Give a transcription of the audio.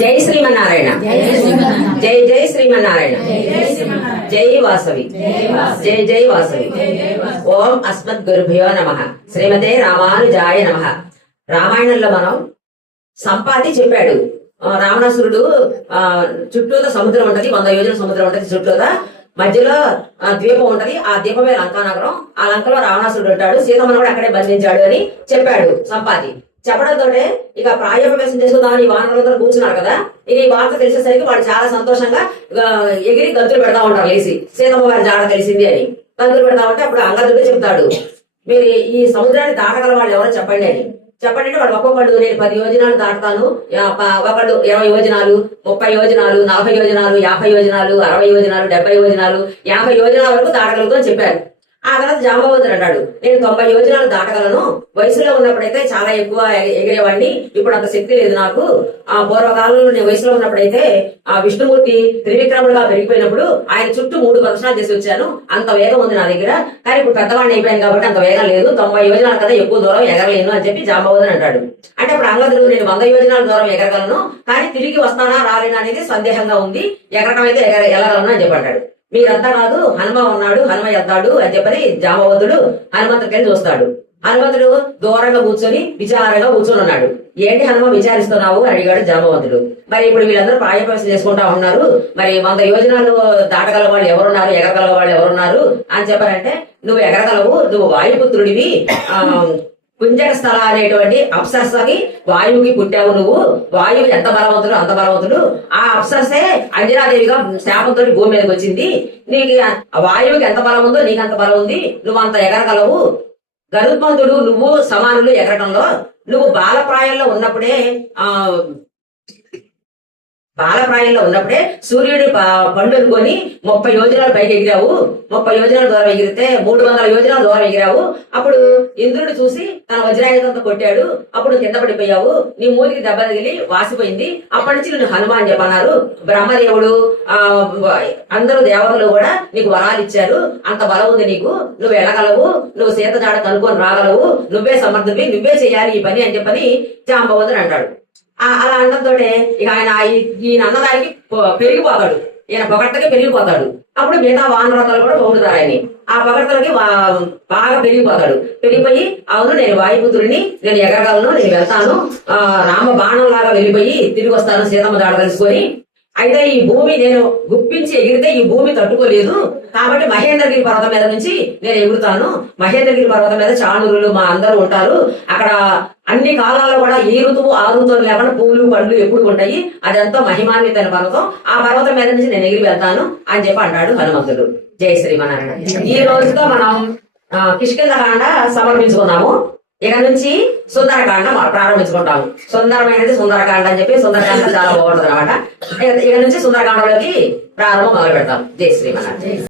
జై శ్రీమన్నారాయణ. జై జై శ్రీమన్నారాయణ. జై వాసవి. జై జై వాసవి. ఓం అస్మద్ గురుభ్యో నమ. శ్రీమతే రామానుజాయ నమ. రామాయణంలో మనం సంపాతి చెప్పాడు. రావణాసురుడు ఆ, చుట్టూత సముద్రం ఉంటది వంద యోజన సముద్రం ఉంటది చుట్టూత. మధ్యలో ఆ, ద్వీపం ఉంటది ఆ ద్వీపమే లంకానగరం. ఆ లంకలో రావణాసురుడు ఉంటాడు సీతమ్మను కూడా అక్కడే బంధించాడు అని చెప్పాడు సంపాతి. చెప్పడంతోటే ఇక ప్రాయోపవేశం చేసుకుందామని వానరులందరూ కూర్చున్నారు కదా. ఇక ఈ వార్త తెలిసేసరికి వాళ్ళు చాలా సంతోషంగా ఎగిరి గంతులు పెడతా ఉంటారు లేచి. సీతమ్మ వారి జాడ తెలిసింది అని. గంతులు పెడతామంటే అప్పుడు అంగదుడు చెప్తాడు. మీరు ఈ సముద్రాన్ని దాటగల వాళ్ళు ఎవరో చెప్పండి అని. చెప్పండి అంటే వాళ్ళు ఒక్కొక్కళ్ళు నేను పది యోజనాలు దాటుతాను. ఒకళ్ళు ఇరవై యోజనాలు ముప్పై యోజనాలు నలభై యోజనాలు యాభై యోజనాలు అరవై యోజనాలు డెబ్బై యోజనాలు యాభై యోజనాల వరకు దాటగలుగుతాం చెప్పారు. ఆ తర్వాత జాంబవంతుడు అన్నాడు. నేను తొంభై యోజనాలు దాటగలను. వయసులో ఉన్నప్పుడైతే చాలా ఎక్కువ ఎగిరేవాడిని ఇప్పుడు అంత శక్తి లేదు నాకు. ఆ పూర్వకాలంలో నేను వయసులో ఉన్నప్పుడైతే ఆ విష్ణుమూర్తి త్రివిక్రముడుగా పెరిగిపోయినప్పుడు ఆయన చుట్టూ మూడు ప్రదర్శనాలు చేసి వచ్చాను. అంత వేగం ఉంది నా దగ్గర. కానీ ఇప్పుడు పెద్దవాడిని అయిపోయాను కాబట్టి అంత వేగం లేదు. తొంభై యోజనాలు కదా ఎక్కువ దూరం ఎగరలేను అని చెప్పి జాంబవదన్ అంటాడు అంటే అప్పుడు అంగదుడు నేను వంద యోజనాల దూరం ఎగరగలను. కానీ తిరిగి వస్తానా రాలేనా అనేది సందేహంగా ఉంది. ఎగరడం అయితే ఎగర ఎగరగలను అని చెప్పాడు మీరంతా కాదు హనుమ ఉన్నాడు హనుమ ఎద్దాడు అని చెప్పని జామవతుడు హనుమంతుడికి చూస్తాడు. హనుమంతుడు దూరంగా కూర్చొని విచారంగా కూర్చొని ఉన్నాడు. ఏంటి హనుమ విచారిస్తున్నావు అని అడిగాడు జామవంతుడు. మరి ఇప్పుడు వీళ్ళందరూ ప్రాయప్రవేశం చేసుకుంటా ఉన్నారు. మరి వంద యోజనాలు దాటగల వాళ్ళు ఎవరున్నారు ఎగరగల వాళ్ళు ఎవరున్నారు అని చెప్పారంటే నువ్వు ఎగరగలవు నువ్వు వాయుపుత్రుడివి ఆ, కుంజక స్థల అనేటువంటి అప్సరసకి వాయువుకి పుట్టావు నువ్వు. వాయువు ఎంత బలవంతుడు అంత బలవంతుడు. ఆ అప్సరసే అంజనాదేవిగా శాపంతో భూమి మీదకి వచ్చింది. నీకు వాయువుకి ఎంత బలం ఉందో నీకు అంత బలం ఉంది. నువ్వు అంత ఎగరగలవు. గరుత్మంతుడు నువ్వు సమానులు ఎగరటంలో. నువ్వు బాలప్రాయంలో ఉన్నప్పుడే ఆ బాలప్రాయంలో ఉన్నప్పుడే సూర్యుడు పండుకొని ముప్పై యోజనాలు పైకి ఎగిరావు. ముప్పై యోజనాల దూరం ఎగిరితే మూడు వందల యోజనాల దూరం ఎగిరావు. అప్పుడు ఇంద్రుడు చూసి తన వజ్రాయుధంతో కొట్టాడు. అప్పుడు కింద పడిపోయావు. నీ మూలికి దెబ్బ తగిలి వాసిపోయింది. అప్పటి నుంచి నువ్వు హనుమాన్ చెప్పన్నారు. బ్రహ్మదేవుడు ఆ అందరూ దేవతలు కూడా నీకు వరాలు ఇచ్చారు. అంత బలం ఉంది నీకు. నువ్వు వెళ్ళగలవు నువ్వు సీత జాడ కనుక్కొని రాగలవు. నువ్వే సమర్థువి నువ్వే చేయాలి ఈ పని అని చెప్పని జాంబవంతుడు అంటాడు అలా అనడంతో ఇక ఆయన ఈయన అన్నదానికి పెరిగిపోతాడు. ఈయన పొగడ్తకి పెరిగిపోతాడు. అప్పుడు మిగతా వానరతలు కూడా పొగుడుతారు ఆయన్ని. ఆ పొగడ్తలకి బాగా పెరిగిపోతాడు. పెరిగిపోయి అవును నేను వాయుపుత్రుడిని నేను ఎగరగలను నేను వెళ్తాను. ఆ రామ బాణం లాగా వెళ్ళిపోయి తిరిగి వస్తాను సీతమ్మ దాడ తెలుసుకొని అయితే ఈ భూమి నేను గుప్పించి ఎగిరితే ఈ భూమి తట్టుకోలేదు. కాబట్టి మహేంద్రగిరి పర్వతం మీద నుంచి నేను ఎగురుతాను. మహేంద్రగిరి పర్వతం మీద చాణురులు మా అందరూ ఉంటారు. అక్కడ అన్ని కాలాల్లో కూడా ఏ ఋతువు ఆ ఋతువులు లేకుండా పూలు పండ్లు ఎప్పుడు ఉంటాయి. అదంతా మహిమాన్వితైన పర్వతం. ఆ పర్వతం మీద నుంచి నేను ఎగిరి వెళ్తాను అని చెప్పి అంటాడు హనుమంతుడు. జై శ్రీమనారాయణ ఈ రోజుతో మనం ఆ, కిష్కిందకాండ సమర్పించుకున్నాము ఇక నుంచి సుందరకాండ ప్రారంభించుకుంటాము. సుందరమైనది సుందరకాండ అని చెప్పి సుందరకాండ చాలా బాగుంటుంది అనమాట ఇక నుంచి సుందరకాండలోకి ప్రారంభం మొదలు పెడతాం జై శ్రీమన్నారాయణ.